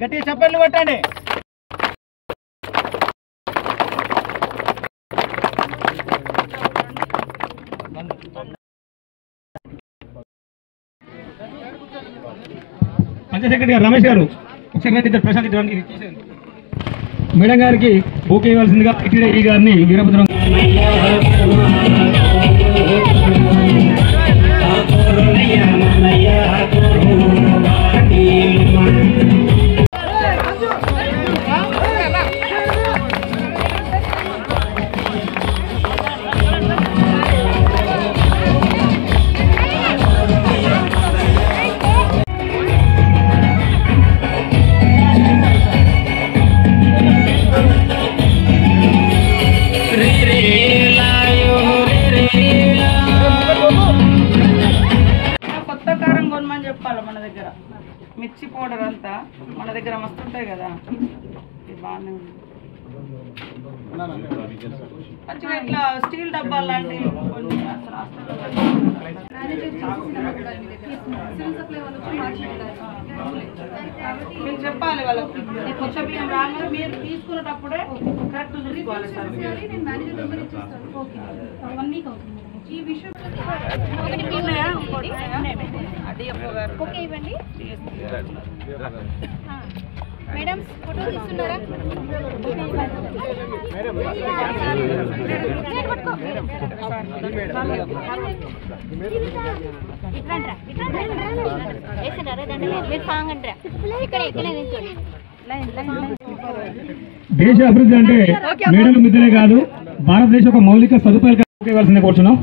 గట్టి చప్పట్లు కొట్టండి. పంచాయత్ సెక్రటరీ గారు రమేష్ గారు సెక్రటరీ ప్రశాంత్ మేడం గారికి బుక్ ఇవ్వాల్సిందిగా ఈ గారిని వీరభద్రం చెప్పాలి. మన దగ్గర మిర్చి పౌడర్ అంతా మన దగ్గర మస్తు ఉంటాయి కదా, ఇది బాగానే ఉంది. మంచిగా ఇట్లా స్టీల్ డబ్బాలు లాంటివి కొన్ని మీరు చెప్పాలి వాళ్ళకి. కొత్త బియ్యం రాగానే మీరు తీసుకునేటప్పుడే కరెక్ట్ చూసుకోవాలి సార్. ఈ విషయం ఓకే ఇవ్వండి మేడం. ఫోటో తీస్తున్నారా? దేశ అభివృద్ధి అంటే మేడలు మిద్దలే కాదు, భారతదేశ ఒక మౌలిక సదుపాయాలు ఇవ్వాల్సిందే కోరుచున్నాం.